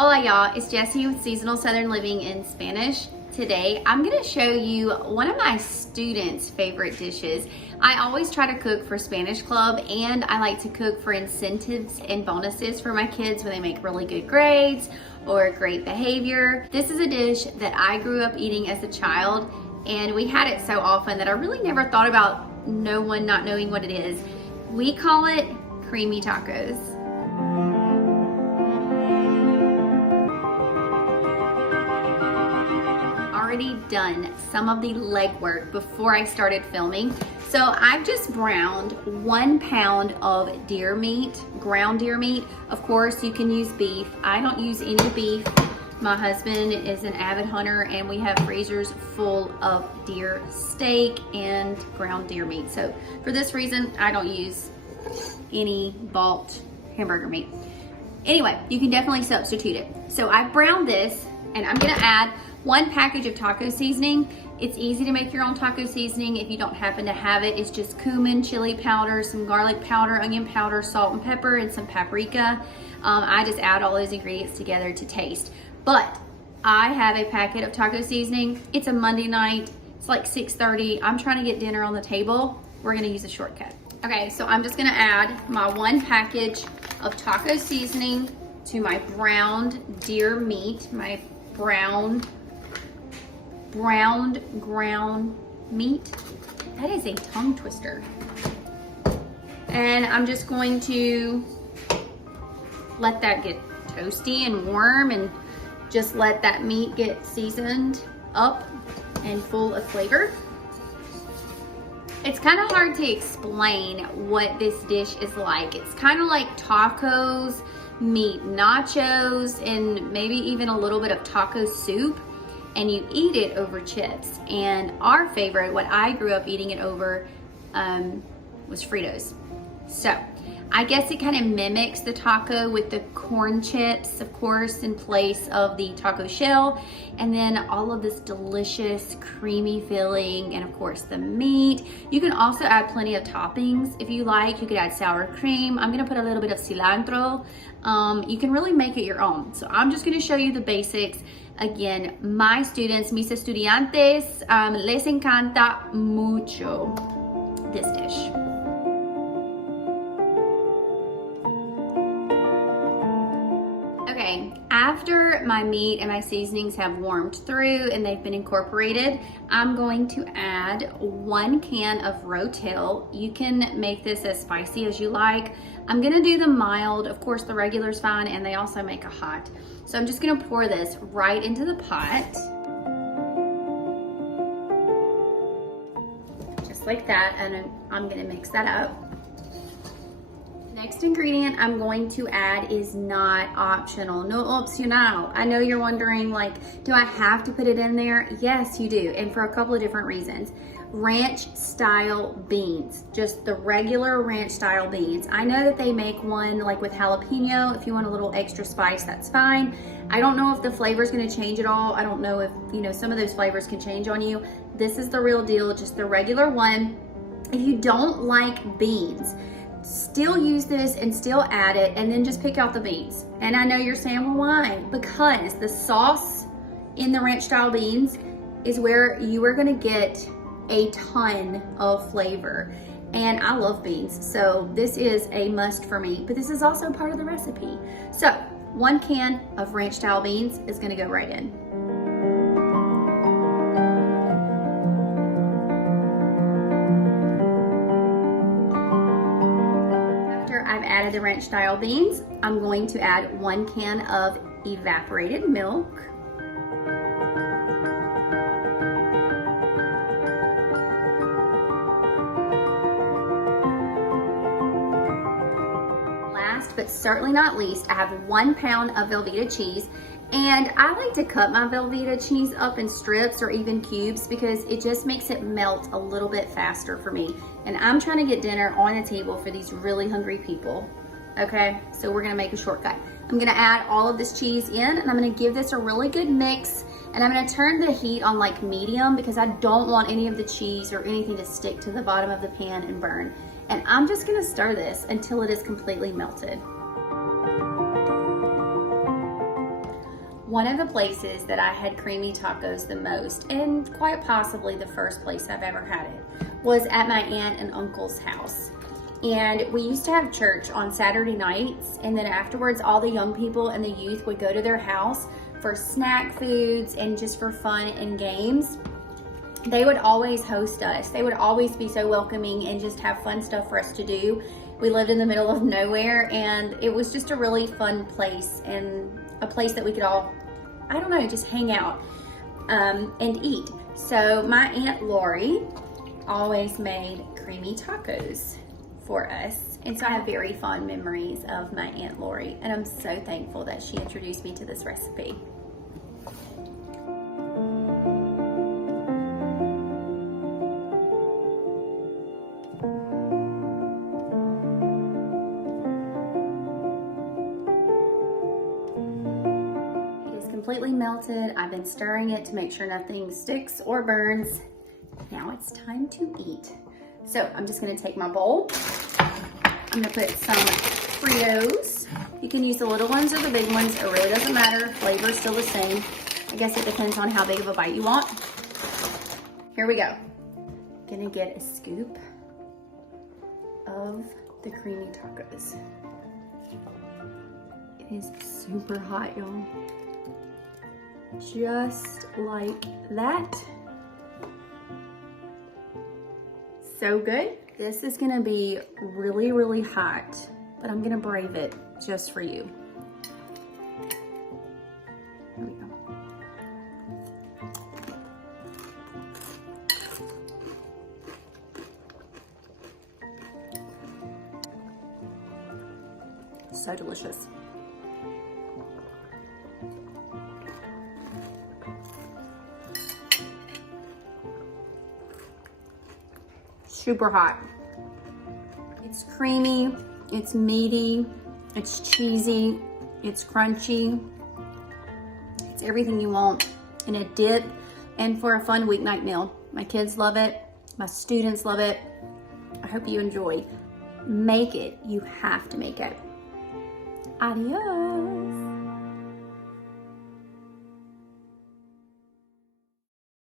Hola y'all, it's Jessie with Seasonal Southern Living in Spanish. Today, I'm gonna show you one of my students' favorite dishes. I always try to cook for Spanish Club, and I like to cook for incentives and bonuses for my kids when they make really good grades or great behavior. This is a dish that I grew up eating as a child, and we had it so often that I really never thought about no one not knowing what it is. We call it creamy tacos. Already done some of the legwork before I started filming. So I've just browned 1 pound of deer meat, ground deer meat. Of course, you can use beef. I don't use any beef. My husband is an avid hunter and we have freezers full of deer steak and ground deer meat. So for this reason, I don't use any bought hamburger meat. Anyway, you can definitely substitute it. So I browned this and I'm gonna add 1 package of taco seasoning. It's easy to make your own taco seasoning if you don't happen to have it. It's just cumin, chili powder, some garlic powder, onion powder, salt and pepper, and some paprika. I just add all those ingredients together to taste. But I have a packet of taco seasoning. It's a Monday night. It's like 6:30. I'm trying to get dinner on the table. We're gonna use a shortcut. Okay, so I'm just gonna add my 1 package of taco seasoning to my browned deer meat, my browned ground meat. That is a tongue twister. And I'm just going to let that get toasty and warm and just let that meat get seasoned up and full of flavor. It's kind of hard to explain what this dish is like. It's kind of like tacos, meat nachos, and maybe even a little bit of taco soup, and you eat it over chips. And our favorite, what I grew up eating it over, was Fritos. So I guess it kind of mimics the taco with the corn chips, of course, in place of the taco shell, and then all of this delicious creamy filling, and of course the meat. You can also add plenty of toppings if you like. You could add sour cream. I'm gonna put a little bit of cilantro. You can really make it your own. So I'm just gonna show you the basics. Again, my students, mis estudiantes, les encanta mucho this dish. Okay, after my meat and my seasonings have warmed through and they've been incorporated, I'm going to add 1 can of Rotel. You can make this as spicy as you like. I'm gonna do the mild, of course the regular is fine, and they also make a hot. So I'm just gonna pour this right into the pot. Just like that, and I'm gonna mix that up. Next ingredient I'm going to add is not optional, no opcional. I know you're wondering, like, do I have to put it in there? Yes, you do, and for a couple of different reasons. Ranch style beans, just the regular ranch style beans. I know that they make one like with jalapeno. If you want a little extra spice, that's fine. I don't know if the flavor is going to change at all. I don't know if, some of those flavors can change on you. This is the real deal, just the regular one. If you don't like beans, still use this and still add it, and then just pick out the beans. And I know you're saying, well, why? Because the sauce in the ranch style beans is where you are gonna get a ton of flavor. And I love beans, so this is a must for me, but this is also part of the recipe. So 1 can of ranch style beans is gonna go right in. I've added the ranch style beans. I'm going to add 1 can of evaporated milk. Last but certainly not least, I have 1 pound of Velveeta cheese. And I like to cut my Velveeta cheese up in strips or even cubes because it just makes it melt a little bit faster for me. And I'm trying to get dinner on the table for these really hungry people. Okay, so we're gonna make a shortcut. I'm gonna add all of this cheese in, and I'm gonna give this a really good mix. And I'm gonna turn the heat on like medium because I don't want any of the cheese or anything to stick to the bottom of the pan and burn. And I'm just gonna stir this until it is completely melted. One of the places that I had creamy tacos the most, and quite possibly the first place I've ever had it, was at my aunt and uncle's house. And we used to have church on Saturday nights, and then afterwards all the young people and the youth would go to their house for snack foods and just for fun and games. They would always host us. They would always be so welcoming and just have fun stuff for us to do. We lived in the middle of nowhere, and it was just a really fun place, and a place that we could all, I don't know, just hang out and eat. So my Aunt Lori always made creamy tacos for us. And so I have very fond memories of my Aunt Lori, and I'm so thankful that she introduced me to this recipe. Completely melted. I've been stirring it to make sure nothing sticks or burns. Now it's time to eat. So I'm just gonna take my bowl. I'm gonna put some Fritos. You can use the little ones or the big ones. It really doesn't matter. Flavor's still the same. I guess it depends on how big of a bite you want. Here we go. Gonna get a scoop of the creamy tacos. It is super hot, y'all. Just like that. So good. This is gonna be really, really hot, but I'm gonna brave it just for you. Here we go. So delicious. Super hot. It's creamy, it's meaty, it's cheesy, it's crunchy. It's everything you want in a dip and for a fun weeknight meal. My kids love it, my students love it. I hope you enjoy. Make it, you have to make it. Adios.